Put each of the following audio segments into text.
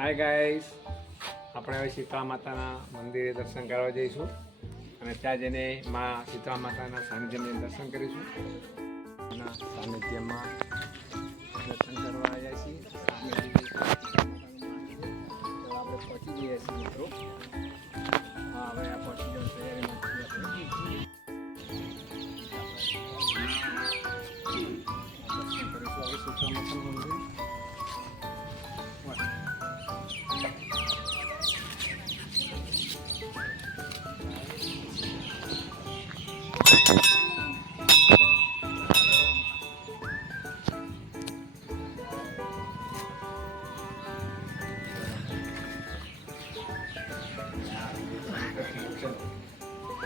Hi guys, આપણે હવે શીતળા માતાના મંદિરે દર્શન કરવા જઈશું અને ત્યાં જઈને માં શીતળા માતાના સાનિધ્યમાં દર્શન કરીશું. એના સાનિધ્યમાં દર્શન કરવા આવ્યા છીએ. આપણે પહોંચી જઈએ છીએ મિત્રો. હા, હવે આ પહોંચી જવાની તૈયારીમાં છીએ. દર્શન કરીશું હવે શીતળા માતાનું મંદિર.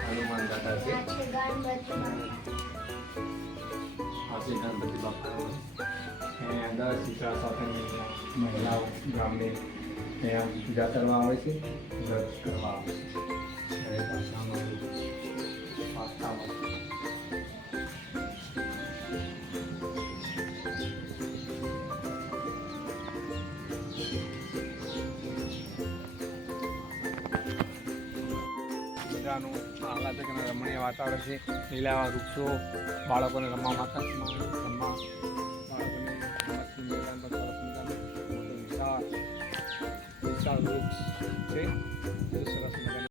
હનુમાન દાદા છે, આ છે ગણપતિ બાપા. અહીંયા 10 શીતળા સાથેની મહિલાઓ ગામની અહીંયા પૂજા કરવા આવે છે, વ્રત કરવા આવે છે. દરેક આશ્રમમાં આસ્થા હોય છે. આહલાદક અને રમણીય વાતાવરણ છે. લીલા વૃક્ષો, બાળકોને રમવા માટે વિશાળ વૃક્ષ છે.